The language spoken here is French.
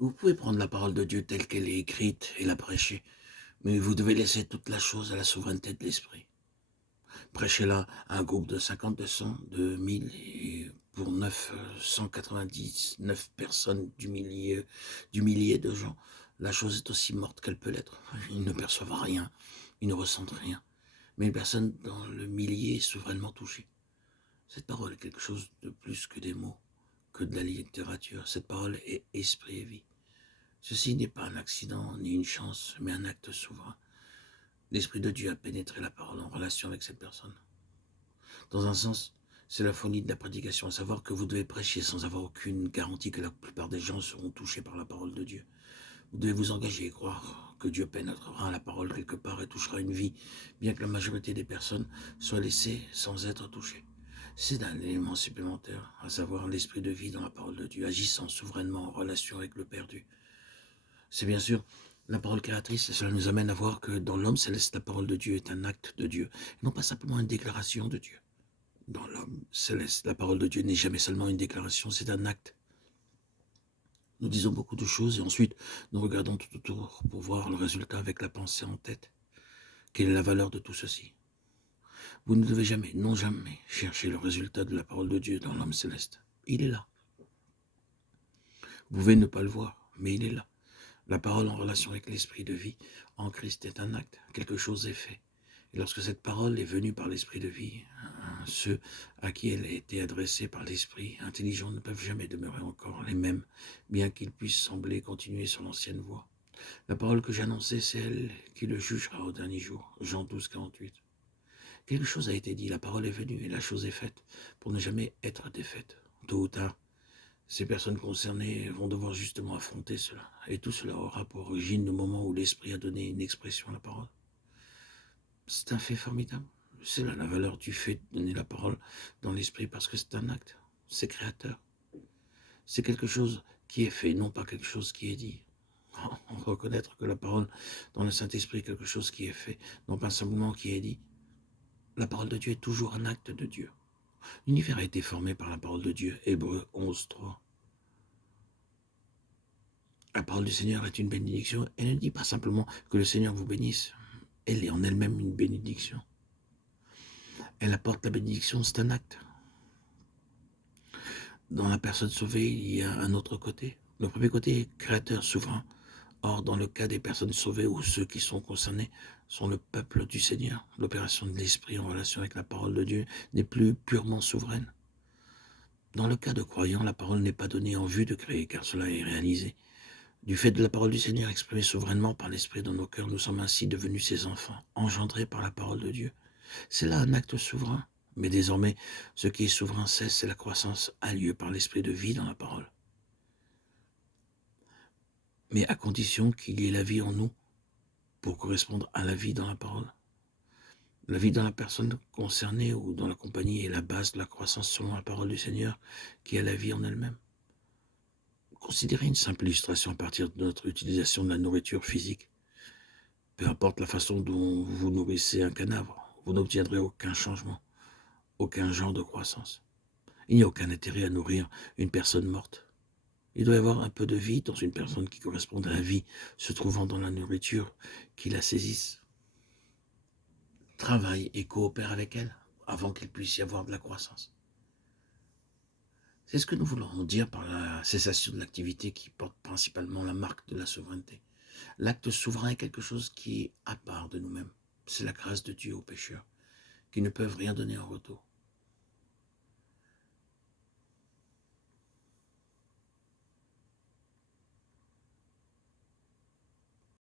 Vous pouvez prendre la parole de Dieu telle qu'elle est écrite et la prêcher, mais vous devez laisser toute la chose à la souveraineté de l'Esprit. Prêchez-la à un groupe de 50, de 100, de 1000, et pour 999 personnes du millier de gens. La chose est aussi morte qu'elle peut l'être. Ils ne perçoivent rien, ils ne ressentent rien. Mais une personne dans le millier est souverainement touchée. Cette parole est quelque chose de plus que des mots, que de la littérature. Cette parole est esprit et vie. Ceci n'est pas un accident ni une chance, mais un acte souverain. L'Esprit de Dieu a pénétré la parole en relation avec cette personne. Dans un sens, c'est la folie de la prédication, à savoir que vous devez prêcher sans avoir aucune garantie que la plupart des gens seront touchés par la parole de Dieu. Vous devez vous engager et croire que Dieu pénétrera la parole quelque part et touchera une vie, bien que la majorité des personnes soient laissées sans être touchées. C'est un élément supplémentaire, à savoir l'esprit de vie dans la parole de Dieu, agissant souverainement en relation avec le perdu. C'est bien sûr la parole créatrice, et cela nous amène à voir que dans l'homme céleste, la parole de Dieu est un acte de Dieu, et non pas simplement une déclaration de Dieu. Dans l'homme céleste, la parole de Dieu n'est jamais seulement une déclaration, c'est un acte. Nous disons beaucoup de choses et ensuite nous regardons tout autour pour voir le résultat avec la pensée en tête. Quelle est la valeur de tout ceci? Vous ne devez jamais, non jamais, chercher le résultat de la parole de Dieu dans l'homme céleste. Il est là. Vous pouvez ne pas le voir, mais il est là. La parole en relation avec l'esprit de vie en Christ est un acte, quelque chose est fait. Et lorsque cette parole est venue par l'esprit de vie, ceux à qui elle a été adressée par l'esprit intelligent ne peuvent jamais demeurer encore les mêmes, bien qu'ils puissent sembler continuer sur l'ancienne voie. La parole que j'annonçais, c'est elle qui le jugera au dernier jour. Jean 12, 48. Quelque chose a été dit, la parole est venue et la chose est faite, pour ne jamais être défaite. Tôt ou tard, ces personnes concernées vont devoir justement affronter cela. Et tout cela aura pour origine le moment où l'Esprit a donné une expression à la parole. C'est un fait formidable. C'est là la valeur du fait de donner la parole dans l'Esprit, parce que c'est un acte. C'est créateur. C'est quelque chose qui est fait, non pas quelque chose qui est dit. On va reconnaître que la parole dans le Saint-Esprit est quelque chose qui est fait, non pas simplement qui est dit. La parole de Dieu est toujours un acte de Dieu. L'univers a été formé par la parole de Dieu. Hébreux 11, 3. La parole du Seigneur est une bénédiction. Elle ne dit pas simplement que le Seigneur vous bénisse. Elle est en elle-même une bénédiction. Elle apporte la bénédiction, c'est un acte. Dans la personne sauvée, il y a un autre côté. Le premier côté est créateur, souverain. Or, dans le cas des personnes sauvées ou ceux qui sont concernés sont le peuple du Seigneur. L'opération de l'Esprit en relation avec la parole de Dieu n'est plus purement souveraine. Dans le cas de croyants, la parole n'est pas donnée en vue de créer, car cela est réalisé. Du fait de la parole du Seigneur exprimée souverainement par l'Esprit dans nos cœurs, nous sommes ainsi devenus ses enfants, engendrés par la parole de Dieu. C'est là un acte souverain. Mais désormais, ce qui est souverain cesse et la croissance a lieu par l'Esprit de vie dans la parole. Mais à condition qu'il y ait la vie en nous pour correspondre à la vie dans la parole. La vie dans la personne concernée ou dans la compagnie est la base de la croissance selon la parole du Seigneur, qui est la vie en elle-même. Considérez une simple illustration à partir de notre utilisation de la nourriture physique. Peu importe la façon dont vous nourrissez un cadavre, vous n'obtiendrez aucun changement, aucun genre de croissance. Il n'y a aucun intérêt à nourrir une personne morte. Il doit y avoir un peu de vie dans une personne qui corresponde à la vie se trouvant dans la nourriture qui la saisisse. Travaille et coopère avec elle avant qu'il puisse y avoir de la croissance. C'est ce que nous voulons dire par la cessation de l'activité qui porte principalement la marque de la souveraineté. L'acte souverain est quelque chose qui est à part de nous-mêmes. C'est la grâce de Dieu aux pécheurs, qui ne peuvent rien donner en retour.